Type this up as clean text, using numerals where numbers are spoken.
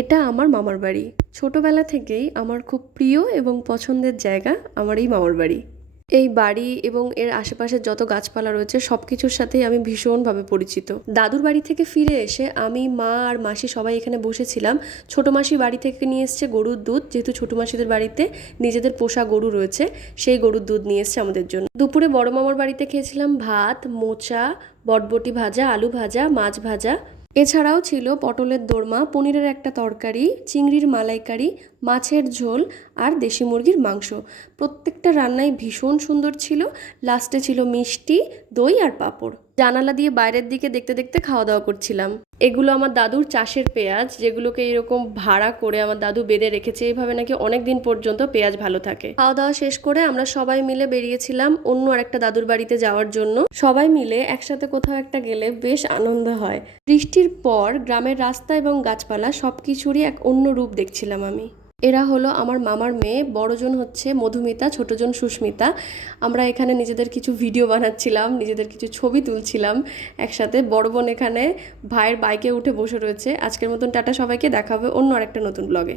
এটা আমার মামার বাড়ি। ছোটবেলা থেকেই আমার খুব প্রিয় এবং পছন্দের জায়গা আমার এই মামার বাড়ি। এই বাড়ি এবং এর আশেপাশের যত গাছপালা রয়েছে সব কিছুর সাথেই আমি ভীষণভাবে পরিচিত। দাদুর বাড়ি থেকে ফিরে এসে আমি, মা আর মাসি সবাই এখানে বসেছিলাম। ছোটো মাসি বাড়ি থেকে নিয়ে এসছে গরুর দুধ, যেহেতু ছোটো মাসিদের বাড়িতে নিজেদের পোষা গরু রয়েছে, সেই গরুর দুধ নিয়ে এসছে আমাদের জন্য। দুপুরে বড় মামার বাড়িতে খেয়েছিলাম ভাত, মোচা, বটবটি ভাজা, আলু ভাজা, মাছ ভাজা। এছাড়াও ছিল পটলের দোরমা, পনিরের একটা তরকারি, চিংড়ির মালাইকারি, মাছের ঝোল আর দেশি মুরগির মাংস। প্রত্যেকটা রান্নাই ভীষণ সুন্দর ছিল। লাস্টে ছিল মিষ্টি, দই আর পাঁপড়। জানালা দিয়ে বাইরের দিকে দেখতে দেখতে খাওয়া দাওয়া করছিলাম। এগুলো আমার দাদুর চাষের পেঁয়াজ, যেগুলোকে এরকম ভাড়া করে আমার দাদু বেঁধে রেখেছে। এইভাবে নাকি অনেক দিন পর্যন্ত পেঁয়াজ ভালো থাকে। খাওয়া দাওয়া শেষ করে আমরা সবাই মিলে বেরিয়েছিলাম অন্য আরেকটা দাদুর বাড়িতে যাওয়ার জন্য। সবাই মিলে একসাথে কোথাও একটা গেলে বেশ আনন্দ হয়। বৃষ্টির পর গ্রামের রাস্তা এবং গাছপালা সবকিছুরই এক অন্য রূপ দেখছিলাম আমি। এরা হলো আমার মামার মেয়ে, বড়জন হচ্ছে মধুমিতা, ছোটজন সুস্মিতা। আমরা এখানে নিজেদের কিছু ভিডিও বানাচ্ছিলাম, নিজেদের কিছু ছবি তুলছিলাম একসাথে। বড় বোন এখানে ভাইয়ের বাইকে উঠে বসে রয়েছে। আজকের মতন টাটা সবাইকে, দেখা হবে অন্য আরেকটা নতুন ব্লগে।